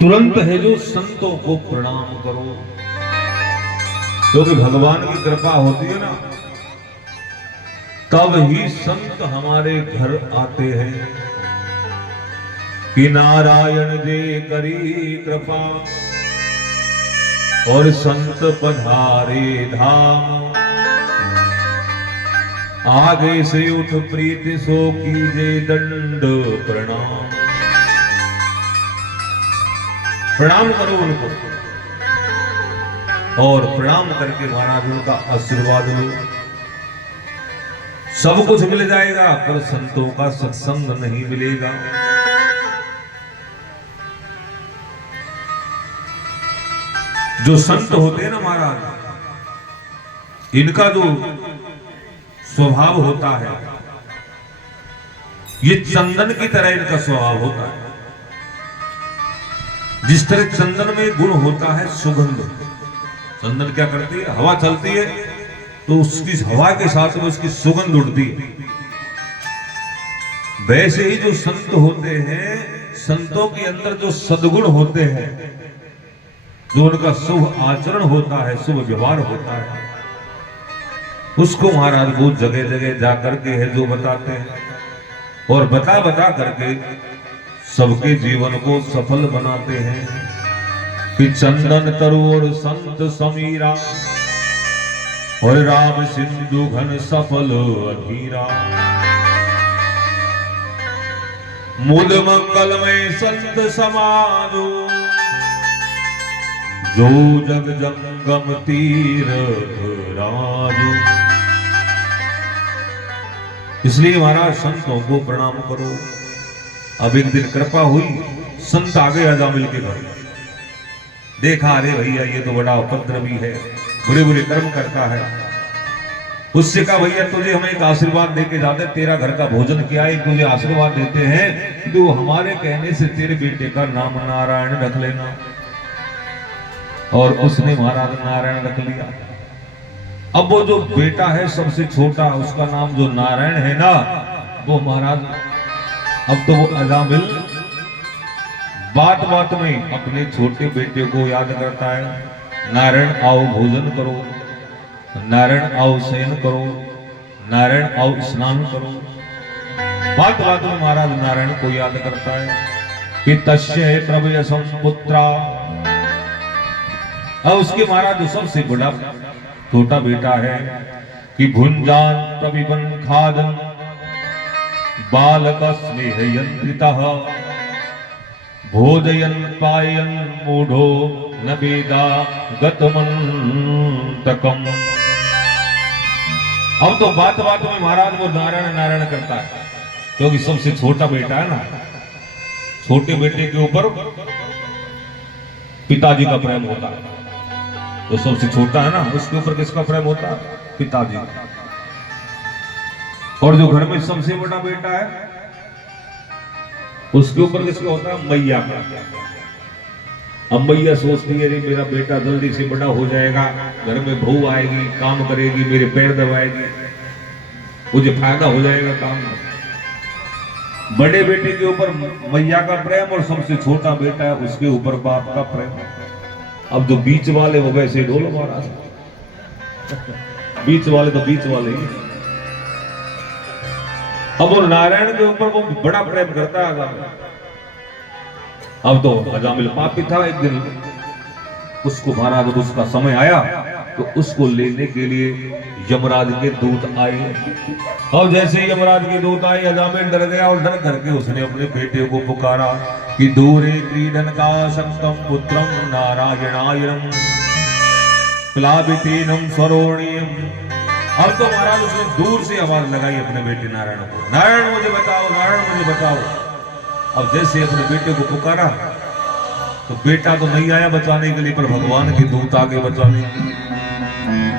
तुरंत है जो संतों को प्रणाम करो, क्योंकि भगवान की कृपा होती है ना, तब ही संत हमारे घर आते हैं कि नारायण जे करी कृपा और संत पधारे धाम। आगे से उठ प्रीति सो कीजे दंड प्रणाम। प्रणाम करो उनको और प्रणाम करके महाराज उनका आशीर्वाद लो। सब कुछ मिल जाएगा पर संतों का सत्संग नहीं मिलेगा। जो संत होते हैं ना महाराज, इनका जो स्वभाव होता है, ये चंदन की तरह इनका स्वभाव होता है। जिस तरह चंदन में गुण होता है सुगंध, चंदन क्या करती है, हवा चलती है तो उसकी हवा के साथ में उसकी सुगंध उड़ती है। वैसे ही जो संत होते हैं, संतों के अंदर जो सद्गुण होते हैं, जो उनका शुभ आचरण होता है, शुभ व्यवहार होता है, उसको महाराज वो जगह जगह जाकर के है जो बताते हैं और बता बता करके सबके जीवन को सफल बनाते हैं कि चंदन तरु और संत समीरा और राम सिंधु घन सफल अधीरा। मूल मंगल में संत समाजो जो जग जंगम तीर्थ राजू। इसलिए महाराज संतों को प्रणाम करो। अब एक दिन कृपा हुई, संत आ गए अजामिल के घर। देखा अरे भैया ये तो बड़ा उपद्रवी है, बुरे बुरे कर्म करता है। उससे कहा भैया तुझे हम एक आशीर्वाद देके जाते, तेरा घर का भोजन किया है, तुझे आशीर्वाद देते हैं कि तू हमारे कहने से तेरे बेटे का नाम नारायण रख लेना। और उसने महाराज नारायण रख लिया। अब वो जो बेटा है सबसे छोटा, उसका नाम जो नारायण है ना, वो महाराज अब तो वो अजामिल बात बात में अपने छोटे बेटे को याद करता है। नारायण आओ भोजन करो, नारायण आओ शयन करो, नारायण आओ स्नान करो। बात बात में महाराज नारायण को याद करता है कि तस्य प्रभयसं पुत्रा। और उसके महाराज जो सबसे बड़ा छोटा बेटा है कि भुंजान प्रविबन खादन बालक स्नेह यंत्रितः भोजयन पायन मूढ़ो न वेदा गतमंतकम। अब तो बात बात में महाराज वो नारायण नारायण करता है, क्योंकि सबसे छोटा बेटा है ना, छोटे बेटे के ऊपर पिताजी का प्रेम होता है। तो सबसे छोटा है ना, उसके ऊपर किसका प्रेम होता है, पिताजी। और जो घर में सबसे बड़ा बेटा है, उसके ऊपर किसका होता है, मैया का। अब मैया सोचती है अरे मेरा बेटा जल्दी से बड़ा हो जाएगा, घर में बहू आएगी, काम करेगी, मेरे पैर दबाएगी, मुझे फायदा हो जाएगा काम में। बड़े बेटे के ऊपर मैया का प्रेम और सबसे छोटा बेटा है उसके ऊपर बाप का प्रेम। अब जो बीच वाले वो वैसे ढोलो महाराज, बीच वाले तो बीच वाले ही। अब वो नारायण के ऊपर वो बड़ा प्रेम करता है अजामिल। अब तो अजामिल पापी था। एक दिन उसको महाराज उसका समय आया तो उसको लेने के लिए यमराज के दूत आए। और जैसे यमराज के दूत आए, अजामिल डर गया और डर करके उसने अपने बेटे को पुकारा कि दूरे क्रीडन का शक्तम पुत्रम नारायणायम प्लावितेनम स्वरोणीयम। अब तो महाराज उसने दूर से आवाज लगाई अपने बेटे नारायण को, नारायण मुझे बचाओ, नारायण मुझे बचाओ। अब जैसे अपने बेटे को पुकारा तो बेटा तो नहीं आया बचाने के लिए, पर भगवान के दूत आगे बचाने।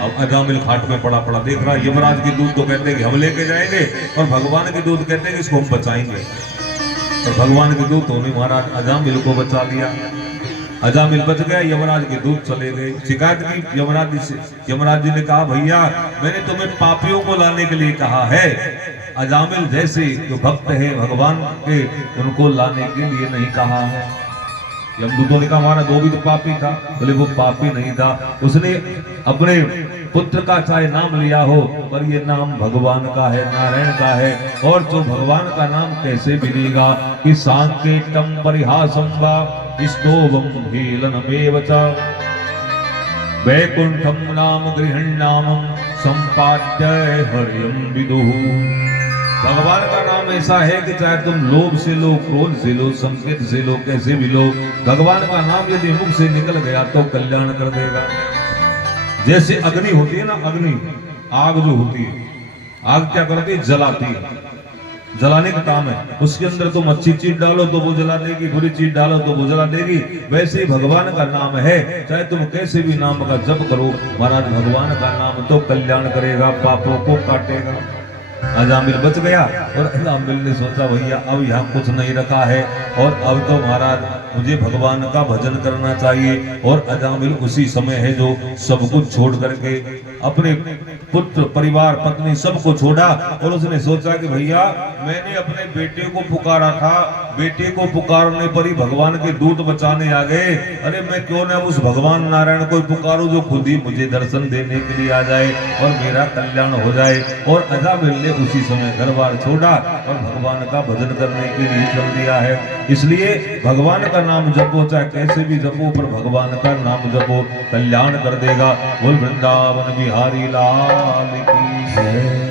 अब अजामिल खाट में पड़ा पड़ा देख रहा, यमराज के दूत तो कहते हैं कि हम लेके जाएंगे और भगवान के दूत कहते हैं कि इसको हम बचाएंगे। और भगवान के दूतों ने महाराज अजामिल को बचा लिया। अजामिल बच गया, यमराज के दूत चले गए। शिकायत की यमराज जी से। यमराज जी ने कहा भैया मैंने तुम्हें पापियों को लाने के लिए कहा है, अजामिल जैसे जो भक्त है भगवान के उनको लाने के लिए नहीं कहा है। यमदूतों ने कहा हमारा दो भी तो पापी था। बोले वो पापी नहीं था, उसने अपने पुत्र का चाहे नाम लिया हो पर ये नाम भगवान का है, नारायण का है। और जो भगवान का नाम कैसे मिलेगा कि सांकेतम परिहासं वा स्तोभम हेलनमेव च वैकुंठम नाम गृहणामं संपाद्य हरियम विदुः। भगवान का नाम ऐसा है कि चाहे तुम लोभ से लो, क्रोध से लो, संकेत से लो, कैसे भी लो, भगवान का नाम यदि मुख से निकल गया तो कल्याण कर देगा। जैसे अग्नि होती है ना, अग्नि आग जो होती है, आग क्या करती है, जलाती है, जलाने का काम है। उसके अंदर तुम अच्छी चीज डालो तो वो जला देगी, बुरी चीज डालो तो वो जला देगी। वैसे ही भगवान का नाम है, चाहे तुम कैसे भी नाम का जप करो, महाराज भगवान का नाम तो कल्याण करेगा, पापों को काटेगा। अजामिल बच गया और अजामिल ने सोचा भैया अब यहाँ कुछ नहीं रखा है और अब तो महाराज मुझे भगवान का भजन करना चाहिए। और अजामिल उसी समय है जो सब कुछ छोड़ करके अपने पुत्र, परिवार, पत्नी सबको छोड़ा और उसने सोचा कि भैया मैंने अपने बेटे को पुकारा था, बेटे को पुकारने पर ही भगवान के दूत बचाने आ गए। अरे मैं क्यों ना उस भगवान नारायण को पुकारूं जो खुद ही मुझे दर्शन देने के लिए आ जाए और मेरा कल्याण हो जाए। और अजामिल ने उसी समय घर बार छोड़ा और भगवान का भजन करने के लिए चल दिया है। इसलिए भगवान का नाम जपो, चाहे कैसे भी जपो, पर भगवान का नाम जपो, कल्याण कर देगा। बोल वृंदावन बिहारी लाल की जय।